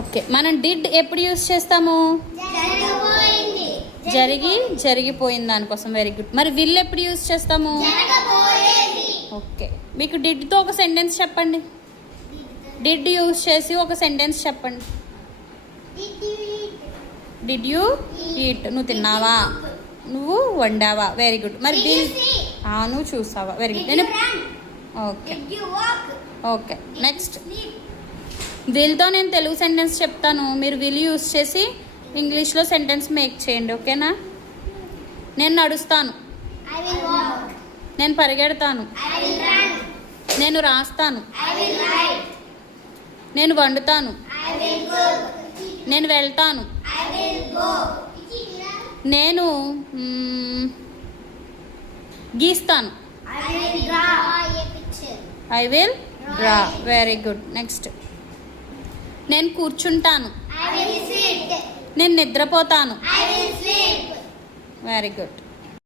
Okay, మనం did ఎప్పుడు use చేస్తాము? జరిగిపోయింది దానికోసం. Very good. మరి విల్ ఎప్పుడు యూజ్ చేస్తాము? ఓకే, మీకు డిడ్తో ఒక సెంటెన్స్ చెప్పండి. డిడ్ యూజ్ చేసి ఒక సెంటెన్స్ చెప్పండి. Did you eat? నువ్వు తిన్నావా? నువ్వు వండావా? Very good. మరి విల్? నువ్వు చూసావా? Very good. నేను ఓకే ఓకే. నెక్స్ట్ విల్తో నేను తెలుగు సెంటెన్స్ చెప్తాను, మీరు విల్ యూజ్ చేసి ఇంగ్లీష్లో సెంటెన్స్ మేక్ చేయండి. ఓకేనా? నేను నడుస్తాను. నేను పరిగెడతాను. నేను రాస్తాను. నేను వండుతాను. నేను వెళ్తాను. నేను గీస్తాను. I will draw. Very good. Next నేను కూర్చుంటాను. నేను నిద్రపోతాను. Very good.